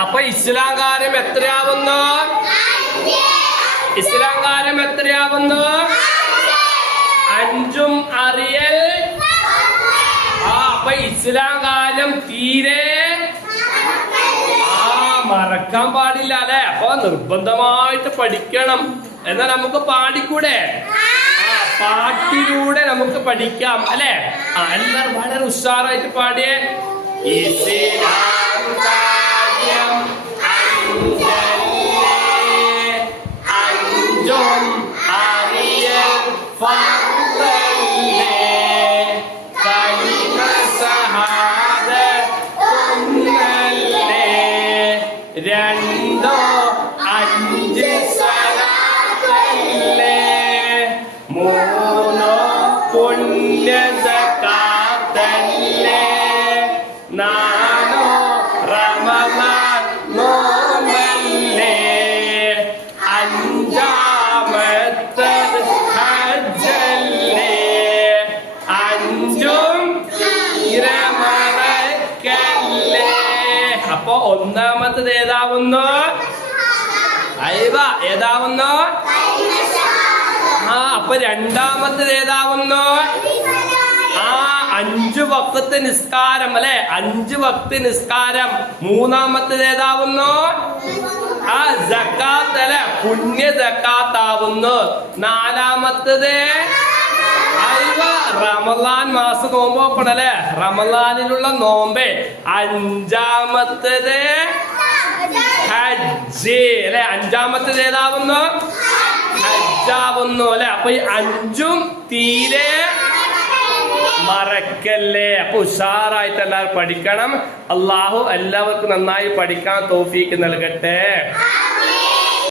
അപ്പൊ ഇസ്ലാംകാരം എത്രയാവുന്നു? ഇസ്ലാംകാരം എത്രയാവുന്നു? അഞ്ചും അറിയൽ ആ അപ്പൊ ഇസ്ലാം തീരെ. ആ മറക്കാൻ പാടില്ല അല്ലെ? അപ്പൊ നിർബന്ധമായിട്ട് പഠിക്കണം. എന്നാൽ നമുക്ക് പാടിക്കൂടെ? പാട്ടിലൂടെ നമുക്ക് പഠിക്കാം അല്ലെ? എല്ലാവരും വളരെ ഉഷാറായിട്ട് പാടിയേ. ഇസ്ലാം രണ്ടോ അഞ്ച് സലാത്തല്ലേ മൂന്നോ പുണ്യ സക്കാത്തല്ലേ അപ്പൊ ഒന്നാമത്തത് ഏതാവുന്നു അയവ ഏതാവുന്നു ആ അപ്പൊ രണ്ടാമത്തത് ഏതാവുന്നു ആ അഞ്ചു വക്ത് നിസ്കാരം അല്ലെ? അഞ്ചു വക്ത് നിസ്കാരം. മൂന്നാമത്തത് ഏതാവുന്നു ആ ജക്കാത്ത് അല്ലെ? പുണ്യ ജക്കാത്താവുന്നു നാലാമത്തത്? റമലാൻ മാസം നോമ്പ് നോക്കണല്ലേ റമലാനിലുള്ള നോമ്പ് അഞ്ചാമത്തത് ഹജ്ജ് അല്ലെ? അഞ്ചാമത്തത് ഏതാവുന്നു? ഹജ്ജാവുന്നു അല്ലെ? അപ്പൊ ഈ അഞ്ചും തീരെ മറക്കല്ലേ? അപ്പൊ ഉഷാറായിട്ട് എല്ലാവരും പഠിക്കണം. അള്ളാഹു എല്ലാവർക്കും നന്നായി പഠിക്കാൻ തോഫീക്ക് നൽകട്ടെ.